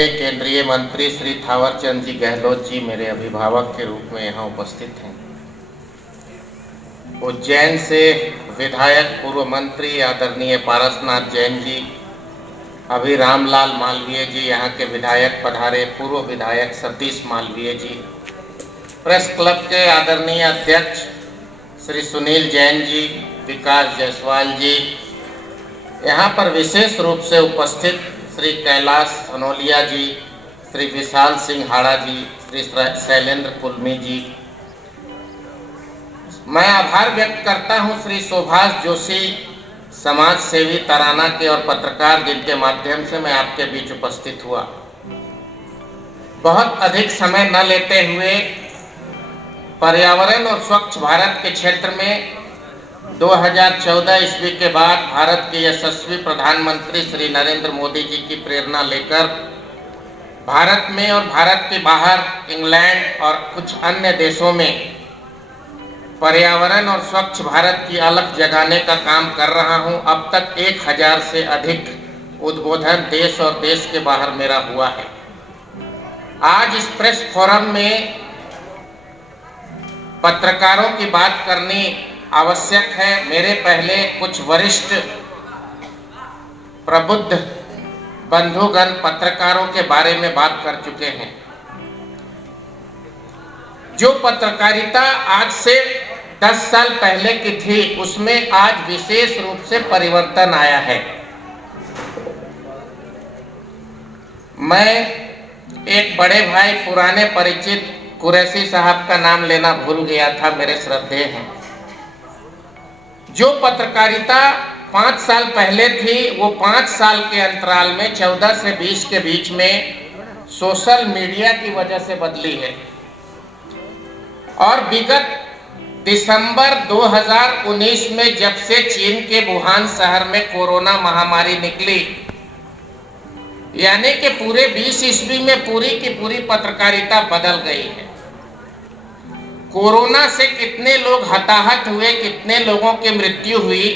आदरणीय केंद्रीय मंत्री श्री थावरचंद जी गहलोत जी मेरे अभिभावक के रूप में यहाँ उपस्थित हैं। उज्जैन से विधायक पूर्व मंत्री आदरणीय पारसनाथ जैन जी, अभी रामलाल मालवीय जी यहाँ के विधायक पधारे, पूर्व विधायक सतीश मालवीय जी, प्रेस क्लब के आदरणीय अध्यक्ष श्री सुनील जैन जी, विकास जायसवाल जी, यहाँ पर विशेष रूप से उपस्थित श्री कैलाश सनोलिया जी, श्री विशाल सिंह हाड़ा जी, श्री शैलेंद्र कुलमी जी। मैं आभार व्यक्त करता हूँ श्री सुभाष जोशी, समाज सेवी तराना के और पत्रकार, जिनके माध्यम से मैं आपके बीच उपस्थित हुआ। बहुत अधिक समय न लेते हुए पर्यावरण और स्वच्छ भारत के क्षेत्र में 2014 ईस्वी के बाद भारत के यशस्वी प्रधानमंत्री श्री नरेंद्र मोदी जी की प्रेरणा लेकर भारत में और भारत के बाहर इंग्लैंड और कुछ अन्य देशों में पर्यावरण और स्वच्छ भारत की अलख जगाने का काम कर रहा हूं। अब तक 1000 से अधिक उद्बोधन देश और देश के बाहर मेरा हुआ है। आज इस प्रेस फोरम में पत्रकारों की बात करनी आवश्यक है। मेरे पहले कुछ वरिष्ठ प्रबुद्ध बंधुगण पत्रकारों के बारे में बात कर चुके हैं। जो पत्रकारिता आज से 10 साल पहले की थी, उसमें आज विशेष रूप से परिवर्तन आया है। मैं एक बड़े भाई पुराने परिचित कुरैशी साहब का नाम लेना भूल गया था, मेरे श्रद्धेय हैं। जो पत्रकारिता 5 साल पहले थी, वो 5 साल के अंतराल में 14 से 20 के बीच में सोशल मीडिया की वजह से बदली है। और विगत दिसंबर 2019 में जब से चीन के वुहान शहर में कोरोना महामारी निकली, यानी कि पूरे 20 ईस्वी में पूरी की पूरी पत्रकारिता बदल गई है। कोरोना से कितने लोग हताहत हुए, कितने लोगों की मृत्यु हुई,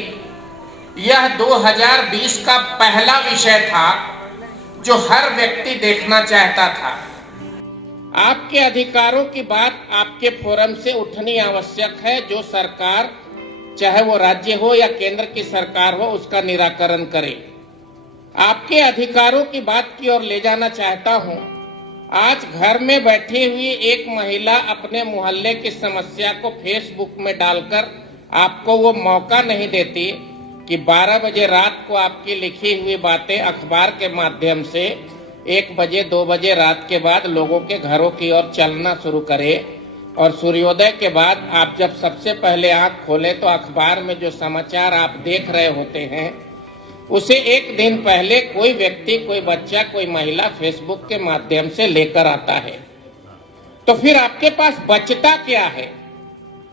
यह 2020 का पहला विषय था जो हर व्यक्ति देखना चाहता था। आपके अधिकारों की बात आपके फोरम से उठनी आवश्यक है। जो सरकार, चाहे वो राज्य हो या केंद्र की सरकार हो, उसका निराकरण करे। आपके अधिकारों की बात की ओर ले जाना चाहता हूं। आज घर में बैठी हुई एक महिला अपने मोहल्ले की समस्या को फेसबुक में डालकर आपको वो मौका नहीं देती कि 12 बजे रात को आपकी लिखी हुई बातें अखबार के माध्यम से 1 बजे 2 बजे रात के बाद लोगों के घरों की ओर चलना शुरू करे। और सूर्योदय के बाद आप जब सबसे पहले आंख खोले तो अखबार में जो समाचार आप देख रहे होते हैं, उसे 1 दिन पहले कोई व्यक्ति, कोई बच्चा, कोई महिला फेसबुक के माध्यम से लेकर आता है। तो फिर आपके पास बचता क्या है?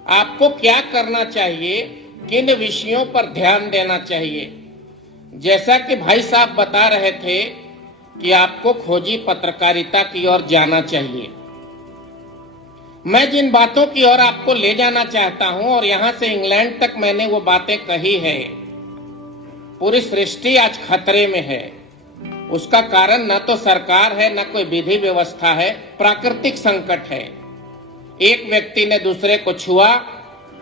आपको क्या करना चाहिए? किन विषयों पर ध्यान देना चाहिए? जैसा कि भाई साहब बता रहे थे कि आपको खोजी पत्रकारिता की ओर जाना चाहिए। मैं जिन बातों की ओर आपको ले जाना चाहता हूं, और यहां से इंग्लैंड तक मैंने वो बातें कही है। पूरी सृष्टि आज खतरे में है। उसका कारण न तो सरकार है, न कोई विधि व्यवस्था है, प्राकृतिक संकट है। एक व्यक्ति ने दूसरे को छुआ,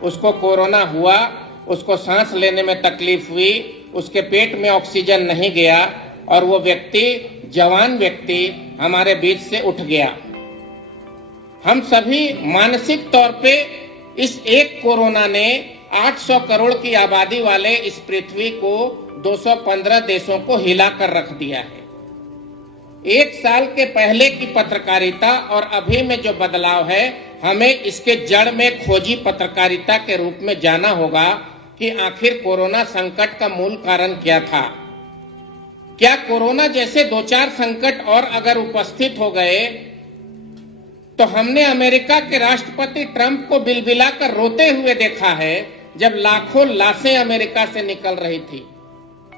उसको कोरोना हुआ, उसको सांस लेने में तकलीफ हुई, उसके पेट में ऑक्सीजन नहीं गया और वो व्यक्ति, जवान व्यक्ति, हमारे बीच से उठ गया। हम सभी मानसिक तौर पे इस एक कोरोना ने 800 करोड़ की आबादी वाले इस पृथ्वी को 215 देशों को हिलाकर रख दिया है। 1 साल के पहले की पत्रकारिता और अभी में जो बदलाव है, हमें इसके जड़ में खोजी पत्रकारिता के रूप में जाना होगा कि आखिर कोरोना संकट का मूल कारण क्या था। क्या कोरोना जैसे 2-4 संकट और अगर उपस्थित हो गए तो हमने अमेरिका के राष्ट्रपति ट्रंप को बिलबिलाकर रोते हुए देखा है जब लाखों लाशें अमेरिका से निकल रही थी।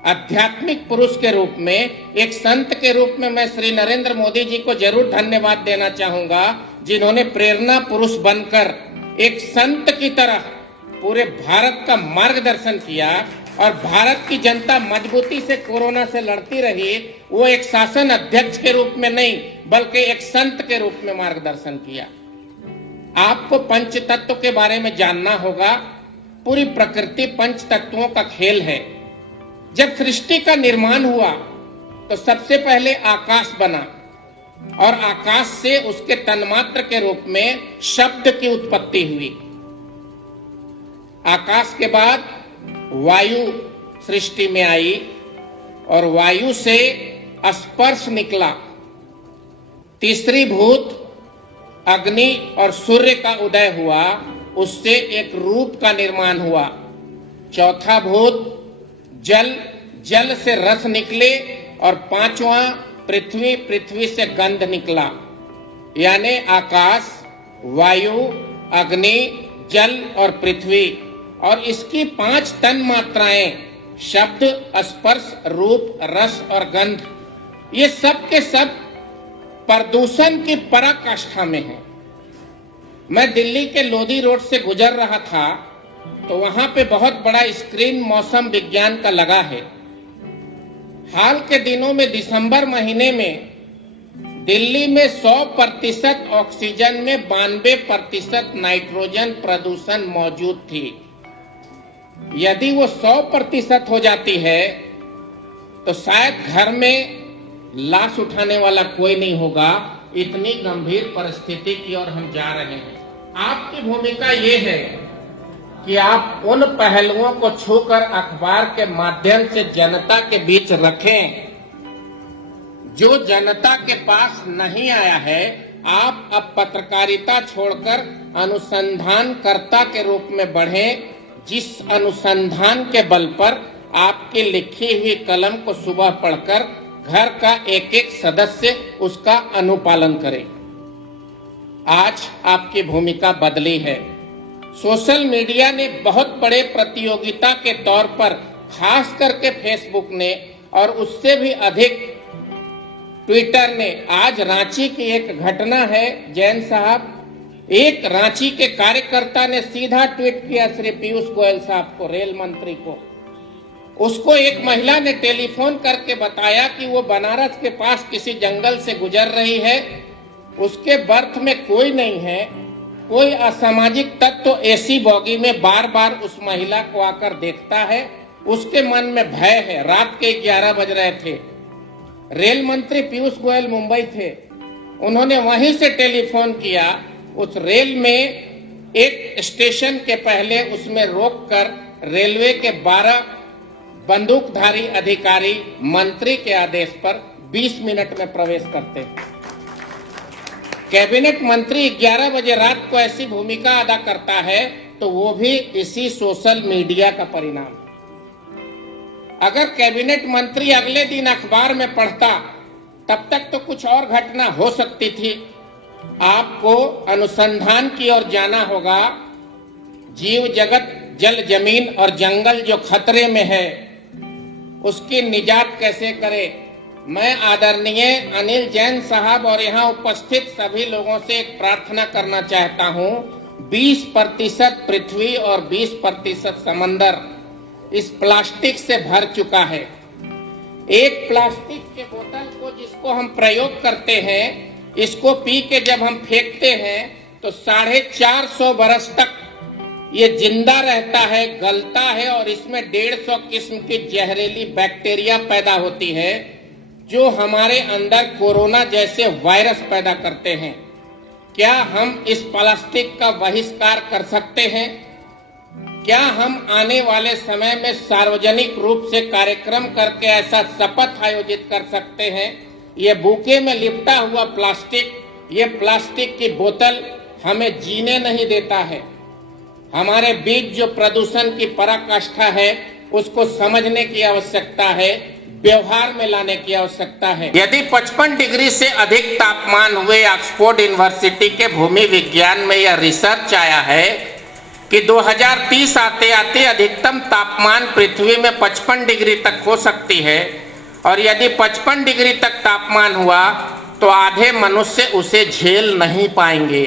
आध्यात्मिक पुरुष के रूप में, एक संत के रूप में मैं श्री नरेंद्र मोदी जी को जरूर धन्यवाद देना चाहूंगा, जिन्होंने प्रेरणा पुरुष बनकर एक संत की तरह पूरे भारत का मार्गदर्शन किया और भारत की जनता मजबूती से कोरोना से लड़ती रही, वो एक शासन अध्यक्ष के रूप में नहीं बल्कि एक संत के रूप में मार्गदर्शन किया। आपको पंच तत्व के बारे में जानना होगा। पूरी प्रकृति पंच तत्वों का खेल है। जब सृष्टि का निर्माण हुआ तो सबसे पहले आकाश बना और आकाश से उसके तन्मात्र के रूप में शब्द की उत्पत्ति हुई। आकाश के बाद वायु सृष्टि में आई और वायु से स्पर्श निकला। तीसरी भूत अग्नि और सूर्य का उदय हुआ, उससे एक रूप का निर्माण हुआ। चौथा भूत जल, जल से रस निकले और पांचवा पृथ्वी, पृथ्वी से गंध निकला। यानी आकाश, वायु, अग्नि, जल और पृथ्वी, और इसकी 5 तन मात्राएं शब्द, स्पर्श, रूप, रस और गंध, ये सब के सब प्रदूषण की पराकाष्ठा में है। मैं दिल्ली के लोधी रोड से गुजर रहा था तो वहां पे बहुत बड़ा स्क्रीन मौसम विज्ञान का लगा है। हाल के दिनों में दिसंबर महीने में दिल्ली में 100% ऑक्सीजन में 92% नाइट्रोजन प्रदूषण मौजूद थी। यदि वो 100% हो जाती है तो शायद घर में लाश उठाने वाला कोई नहीं होगा। इतनी गंभीर परिस्थिति की ओर हम जा रहे हैं। आपकी भूमिका ये है कि आप उन पहलुओं को छूकर अखबार के माध्यम से जनता के बीच रखें जो जनता के पास नहीं आया है। आप अब पत्रकारिता छोड़कर अनुसंधानकर्ता के रूप में बढ़ें, जिस अनुसंधान के बल पर आपकी लिखी हुई कलम को सुबह पढ़कर घर का एक एक सदस्य उसका अनुपालन करे। आज आपकी भूमिका बदली है। सोशल मीडिया ने बहुत बड़े प्रतियोगिता के तौर पर, खास करके फेसबुक ने और उससे भी अधिक ट्विटर ने, आज रांची की एक घटना है जैन साहब, एक रांची के कार्यकर्ता ने सीधा ट्वीट किया श्री पीयूष गोयल साहब को, रेल मंत्री को। उसको एक महिला ने टेलीफोन करके बताया कि वो बनारस के पास किसी जंगल से गुजर रही है, उसके बर्थ में कोई नहीं है। कोई असामाजिक तत्व तो एसी बॉगी में बार बार उस महिला को आकर देखता है। उसके मन में भय है। रात के 11 बज रहे थे। रेल मंत्री पीयूष गोयल मुंबई थे। उन्होंने वहीं से टेलीफोन किया। उस रेल में एक स्टेशन के पहले उसमें रोककर रेलवे के 12 बंदूकधारी अधिकारी मंत्री के आदेश पर 20 मिनट में प्रवेश करते हैं। कैबिनेट मंत्री 11 बजे रात को ऐसी भूमिका अदा करता है तो वो भी इसी सोशल मीडिया का परिणाम। अगर कैबिनेट मंत्री अगले दिन अखबार में पढ़ता तब तक तो कुछ और घटना हो सकती थी। आपको अनुसंधान की ओर जाना होगा। जीव जगत, जल, जमीन और जंगल जो खतरे में है उसकी निजात कैसे करें। मैं आदरणीय अनिल जैन साहब और यहाँ उपस्थित सभी लोगों से एक प्रार्थना करना चाहता हूँ। 20% पृथ्वी और 20% समंदर इस प्लास्टिक से भर चुका है। एक प्लास्टिक के बोतल को जिसको हम प्रयोग करते हैं, इसको पी के जब हम फेंकते हैं तो 450 बरस तक ये जिंदा रहता है, गलता है और इसमें 150 किस्म की जहरीली बैक्टीरिया पैदा होती है जो हमारे अंदर कोरोना जैसे वायरस पैदा करते हैं। क्या हम इस प्लास्टिक का बहिष्कार कर सकते हैं? क्या हम आने वाले समय में सार्वजनिक रूप से कार्यक्रम करके ऐसा शपथ आयोजित कर सकते हैं? ये बूके में लिपटा हुआ प्लास्टिक, ये प्लास्टिक की बोतल हमें जीने नहीं देता है। हमारे बीच जो प्रदूषण की पराकाष्ठा है उसको समझने की आवश्यकता है, व्यवहार में लाने की आवश्यकता है। यदि 55 डिग्री से अधिक तापमान हुए, ऑक्सफोर्ड यूनिवर्सिटी के भूमि विज्ञान में यह रिसर्च आया है कि 2030 आते आते अधिकतम तापमान पृथ्वी में 55 डिग्री तक हो सकती है और यदि 55 डिग्री तक तापमान हुआ तो आधे मनुष्य उसे झेल नहीं पाएंगे।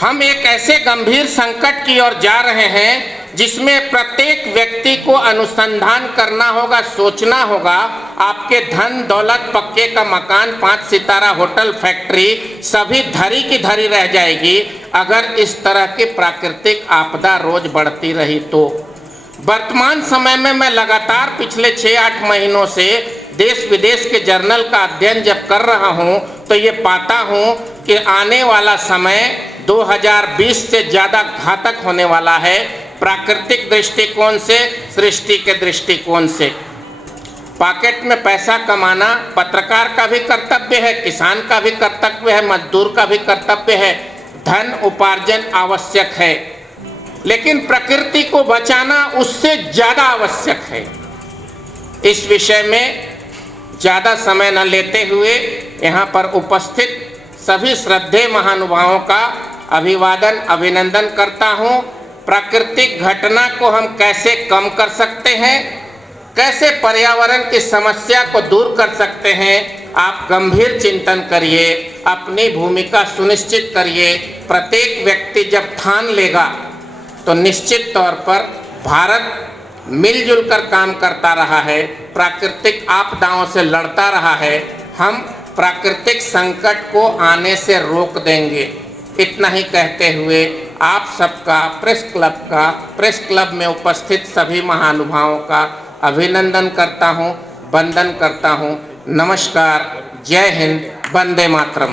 हम एक ऐसे गंभीर संकट की ओर जा रहे हैं जिसमें प्रत्येक व्यक्ति को अनुसंधान करना होगा, सोचना होगा। आपके धन दौलत, पक्के का मकान, 5 सितारा होटल, फैक्ट्री सभी धरी की धरी रह जाएगी अगर इस तरह की प्राकृतिक आपदा रोज बढ़ती रही तो। वर्तमान समय में मैं लगातार पिछले 6-8 महीनों से देश विदेश के जर्नल का अध्ययन जब कर रहा हूं तो ये पाता हूं कि आने वाला समय 2020 से ज़्यादा घातक होने वाला है, प्राकृतिक दृष्टिकोण से, सृष्टि के दृष्टिकोण से। पॉकेट में पैसा कमाना पत्रकार का भी कर्तव्य है, किसान का भी कर्तव्य है, मजदूर का भी कर्तव्य है। धन उपार्जन आवश्यक है, लेकिन प्रकृति को बचाना उससे ज़्यादा आवश्यक है। इस विषय में ज़्यादा समय न लेते हुए यहाँ पर उपस्थित सभी श्रद्धेय महानुभावों का अभिवादन अभिनंदन करता हूँ। प्राकृतिक घटना को हम कैसे कम कर सकते हैं, कैसे पर्यावरण की समस्या को दूर कर सकते हैं, आप गंभीर चिंतन करिए, अपनी भूमिका सुनिश्चित करिए। प्रत्येक व्यक्ति जब ठान लेगा तो निश्चित तौर पर भारत मिलजुल कर काम करता रहा है, प्राकृतिक आपदाओं से लड़ता रहा है। हम प्राकृतिक संकट को आने से रोक देंगे। इतना ही कहते हुए आप सबका प्रेस क्लब में उपस्थित सभी महानुभावों का अभिनंदन करता हूं, वंदन करता हूं। नमस्कार, जय हिंद, वंदे मातरम।